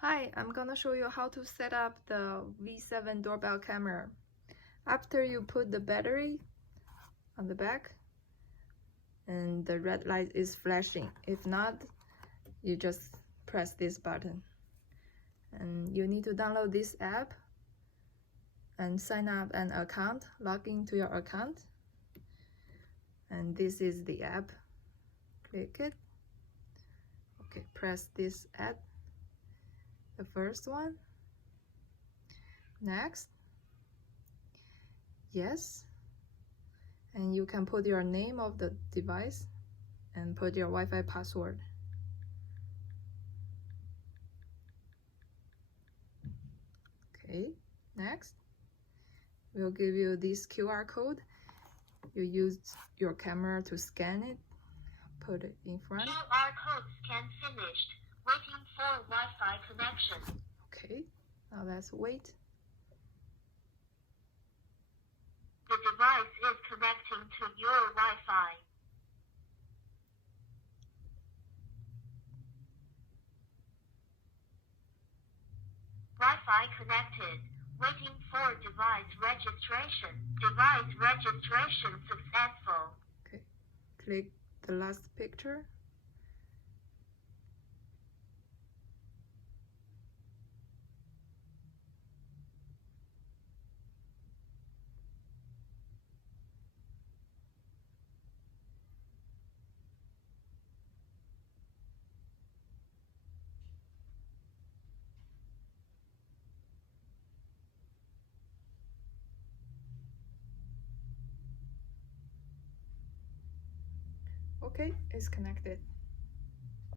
Hi, I'm gonna show you how to set up the V7 doorbell camera. After you put the battery on the back and the red light is flashing. If not, you just press this button. And you need to download this app and sign up an account, log into your account. And this is the app. Click it. Okay, press this app. The first one. Next. Yes. And you can put your name of the device and put your Wi-Fi password. Okay, next. We'll give you this QR code. You use your camera to scan it. Put it in front. QR code scan finished. Waiting for Wi-Fi connection. Okay, now let's wait. The device is connecting to your Wi-Fi. Wi-Fi connected. Waiting for device registration. Device registration successful. Okay, click the last picture. Okay, it's connected.